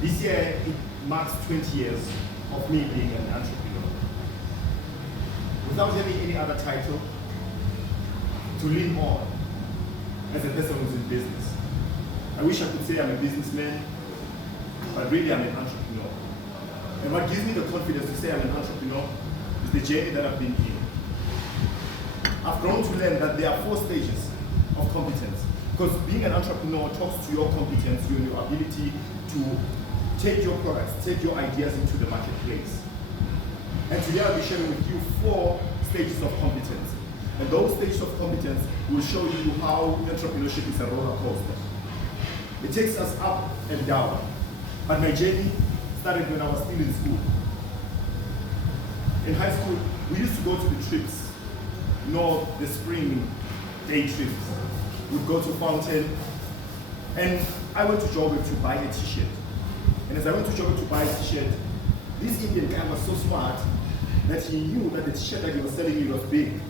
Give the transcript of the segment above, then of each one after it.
This year, it marks 20 years of me being an entrepreneur. Without having any other title to lean on as a person who's in business. I wish I could say I'm a businessman, but really I'm an entrepreneur. And what gives me the confidence to say I'm an entrepreneur is the journey that I've been in. I've grown to learn that there are 4 stages of competence. Because being an entrepreneur talks to your competence, your ability to take your products, take your ideas into the marketplace. And today I'll be sharing with you 4 stages of competence. And those stages of competence will show you how entrepreneurship is a roller coaster. It takes us up and down. But my journey started when I was still in school. In high school, we used to go to the trips, the spring day trips. We'd go to Fountain, and I went to Joburg to buy a t-shirt. And as I went to Joburg to buy a t-shirt, this Indian guy was so smart that he knew that the t-shirt that he was selling me was big,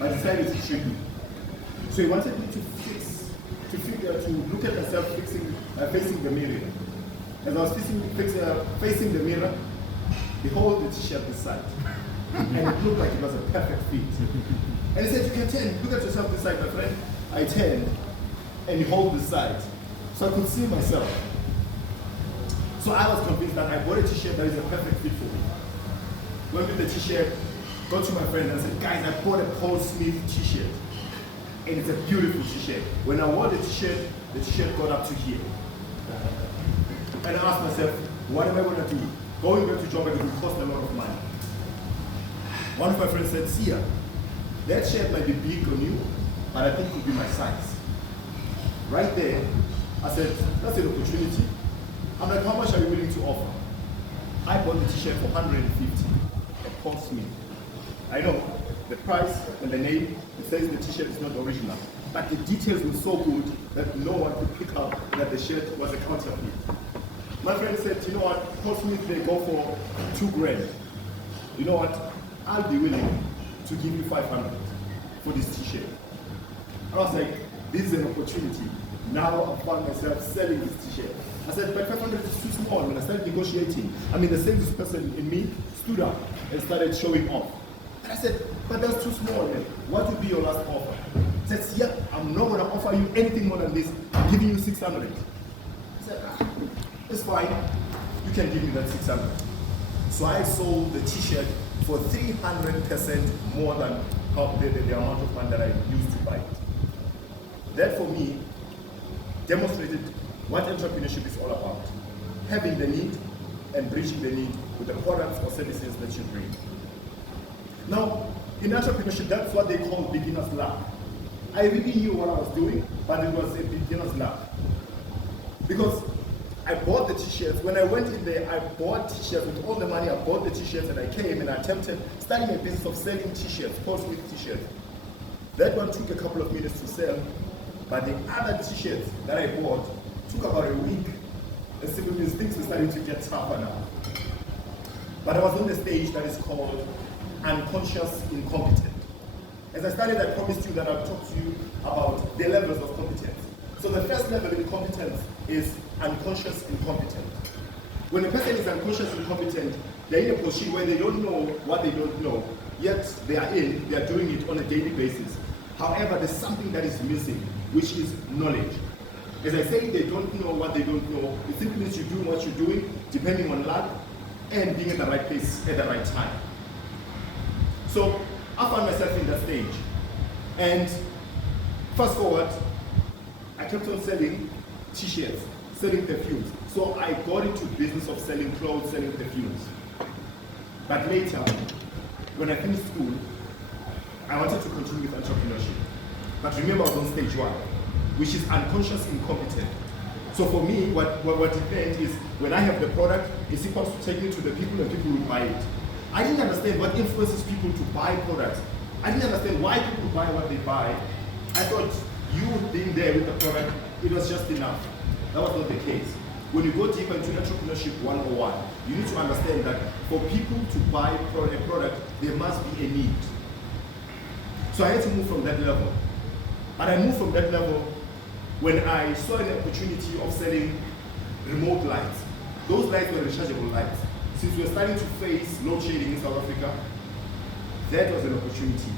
but decided to trick me. So he wanted me to look at myself facing the mirror. As I was facing the mirror, behold the t-shirt this side. And it looked like it was a perfect fit. And he said, you can turn, look at yourself this side, my friend. I turned, and he held this side. So I could see myself. So I was convinced that I bought a t-shirt that is a perfect fit for me. Went with the t-shirt, got to my friend and said, guys, I bought a Paul Smith t-shirt. And it's a beautiful t-shirt. When I wore the t-shirt got up to here. And I asked myself, what am I going to do? Going back to Joburg, it will cost a lot of money. One of my friends said, Sia, that shirt might be big on you, but I think it will be my size. Right there, I said, that's an opportunity. I'm like, how much are you willing to offer? I bought the t-shirt for 150 at Paul Smith. I know the price and the name, it says the t-shirt is not original, but the details were so good that no one could pick up that the shirt was a counterfeit. My friend said, you know what, Paul Smith, they go for $2,000. You know what, I'll be willing to give you 500 for this t-shirt. I was like, this is an opportunity. Now I found myself selling this t-shirt. I said, but 500 is too small. When I started negotiating, the sales person in me stood up and started showing off. And I said, but that's too small, man. What would be your last offer? He said, yeah, I'm not gonna offer you anything more than this. I'm giving you 600. I said, it's fine. You can give me that 600. So I sold the t-shirt for 300% more than the amount of money that I used to buy it. That for me demonstrated what entrepreneurship is all about. Having the need and bridging the need with the products or services that you bring. Now, in entrepreneurship, that's what they call beginner's luck. I really knew what I was doing, but it was a beginner's luck. Because I bought the t-shirts. When I went in there, I bought t-shirts with all the money. I bought the t-shirts and I came and I attempted starting a business of selling t-shirts, Paul Smith t-shirts. That one took a couple of minutes to sell, but the other t-shirts that I bought took about a week. And simply means things were starting to get tougher now. But I was on the stage that is called unconscious incompetent. As I started, I promised you that I'll talk to you about the levels of competence. So the first level of incompetence is unconscious incompetent. When a person is unconscious incompetent, they're in a position where they don't know what they don't know, yet they are doing it on a daily basis. However, there's something that is missing, which is knowledge. As I say, they don't know what they don't know. It simply means you're doing what you're doing, depending on luck, and being at the right place at the right time. So I found myself in that stage. And fast forward, I kept on selling t-shirts, selling perfumes. So I got into business of selling clothes, selling perfumes. But later, when I finished school, I wanted to continue with entrepreneurship. But remember, I was on stage 1, which is unconscious incompetent. So for me, what it meant is when I have the product, it's equal to taking it to the people and people will buy it. I didn't understand what influences people to buy products. I didn't understand why people buy what they buy. I thought you being there with the product, it was just enough. That was not the case. When you go deeper into entrepreneurship 101, you need to understand that for people to buy a product, there must be a need. So I had to move from that level. And I moved from that level when I saw an opportunity of selling remote lights. Those lights were rechargeable lights. Since we were starting to face load shedding in South Africa, that was an opportunity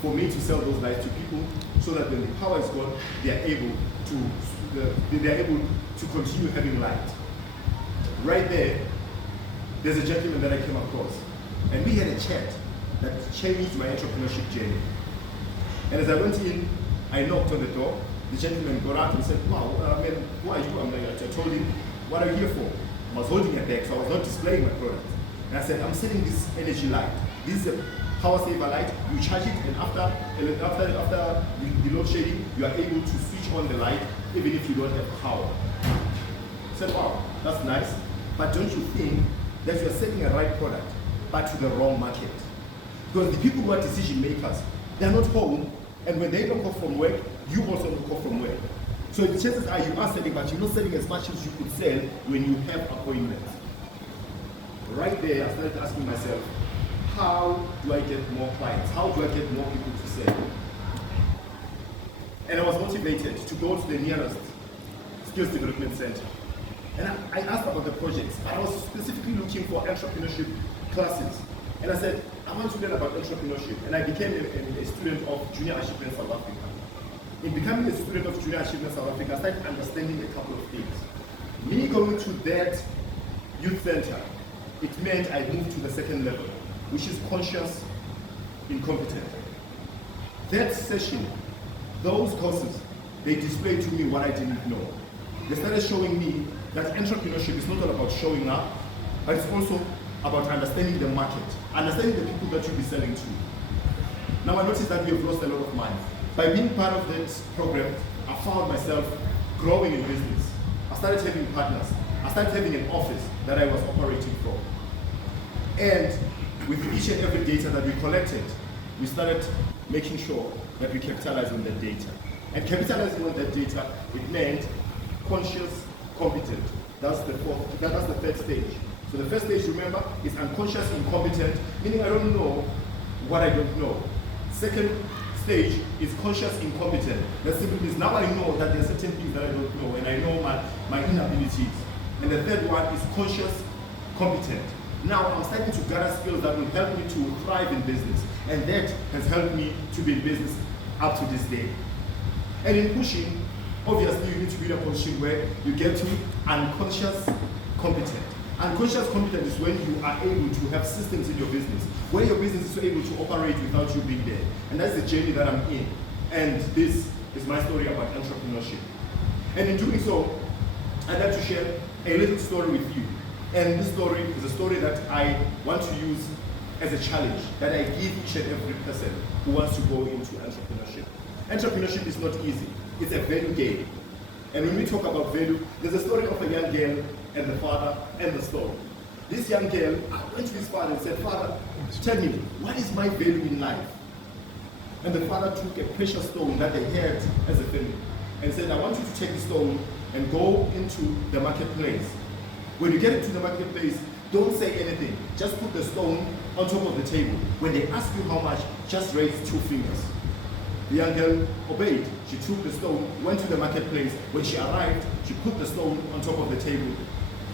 for me to sell those lights to people so that when the power is gone, they are able to continue having light. Right there's a gentleman that I came across, and we had a chat that changed my entrepreneurship journey. And as I went in, I knocked on the door. The gentleman got out and said, wow, man, who are you? I told him, what are you here for? I was holding a bag, so I was not displaying my product. And I said, I'm selling this energy light. This is a power saver light. You charge it, and after the load shedding, you are able to switch on the light even if you don't have power. I said, wow, that's nice. But don't you think that you are selling a right product, but to the wrong market? Because the people who are decision makers, they are not home, and when they knock off from work, you also knock off from work. So the chances are you are selling, but you're not selling as much as you could sell when you have appointments. Right there, I started asking myself, how do I get more clients? How do I get more people to sell? And I was motivated to go to the nearest skills development center. And I asked about the projects, but I was specifically looking for entrepreneurship classes. And I said, I want to learn about entrepreneurship. And I became a student of Junior Achievement South Africa. In becoming a student of Junior Achievement South Africa, I started understanding a couple of things. Me going to that youth center, it meant I moved to the second level, which is conscious incompetent. That session, those courses, they displayed to me what I didn't know. They started showing me that entrepreneurship is not all about showing up, but it's also about understanding the market, understanding the people that you'll be selling to. Now I noticed that we have lost a lot of money. By being part of this program, I found myself growing in business. I started having partners. I started having an office that I was operating from. And with each and every data that we collected, we started making sure that we capitalized on that data. And capitalizing on that data, it meant conscious, competent. That's the third stage. So the first stage, remember, is unconscious, incompetent, meaning I don't know what I don't know. Second stage is conscious, incompetent. That simply means now I know that there are certain things that I don't know, and I know my inabilities. And the third one is conscious, competent. Now I'm starting to gather skills that will help me to thrive in business, and that has helped me to be in business up to this day. And in pushing, obviously you need to be in a position where you get to unconscious, competent. Unconscious competent is when you are able to have systems in your business, where your business is able to operate without you being there. And that's the journey that I'm in. And this is my story about entrepreneurship. And in doing so, I'd like to share a little story with you. And this story is a story that I want to use as a challenge that I give each and every person who wants to go into entrepreneurship. Entrepreneurship is not easy. It's a value game. And when we talk about value, there's a story of a young girl and the father and the story. This young girl went to his father and said, Father, tell me, what is my value in life? And the father took a precious stone that they had as a family and said, I want you to take the stone and go into the marketplace. When you get into the marketplace, don't say anything. Just put the stone on top of the table. When they ask you how much, just raise 2 fingers. The young girl obeyed. She took the stone, went to the marketplace. When she arrived, she put the stone on top of the table.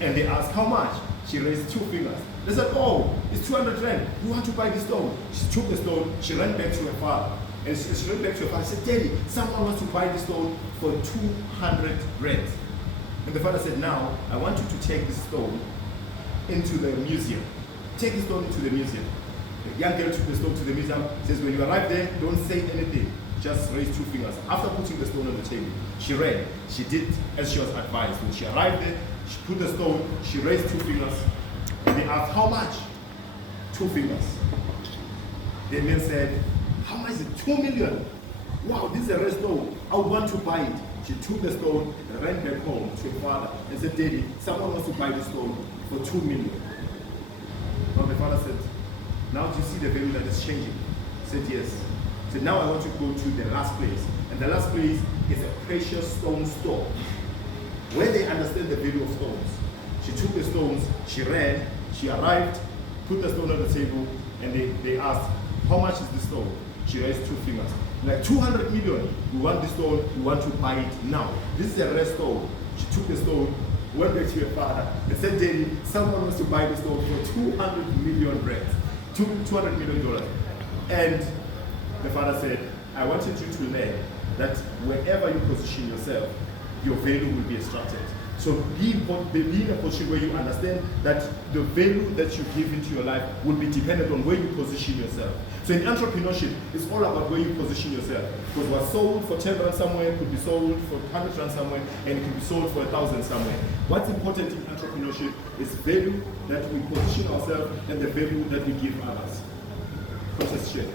And they asked, how much? She raised 2 fingers. They said, oh, it's 200 rand. You want to buy the stone? She took the stone, she ran back to her father. And she ran back to her father and said, Daddy, someone wants to buy the stone for 200 rand. And the father said, now, I want you to take this stone into the museum. Take the stone into the museum. The young girl took the stone to the museum, says, when you arrive there, don't say anything. Just raise 2 fingers. After putting the stone on the table, she ran. She did as she was advised. When she arrived there, she put the stone, she raised 2 fingers. And they asked, how much? 2 fingers. The man said, how much is it? 2 million. Wow, this is a rare stone. I want to buy it. She took the stone and ran back home to her father and said, Daddy, someone wants to buy the stone for 2 million. Now the father said, now do you see the value that is changing? He said, yes. He said, now I want you to go to the last place. And the last place is a precious stone store, where they understand the value of stones. She took the stones, she ran, she arrived, put the stone on the table, and they asked, how much is the stone? She raised 2 fingers. Like 200 million, we want this stone, we want to buy it now. This is a rare stone. She took the stone, went back to your father and said, Daddy, someone wants to buy the store for 200 million rands, $200 million. And the father said, I wanted you to learn that wherever you position yourself, your value will be extracted. So be in a position where you understand that the value that you give into your life will be dependent on where you position yourself. So in entrepreneurship, it's all about where you position yourself. Because what's sold for 10 rand somewhere could be sold for 100 rand somewhere, and it could be sold for 1,000 somewhere. What's important in entrepreneurship is value that we position ourselves and the value that we give others. Conscious share.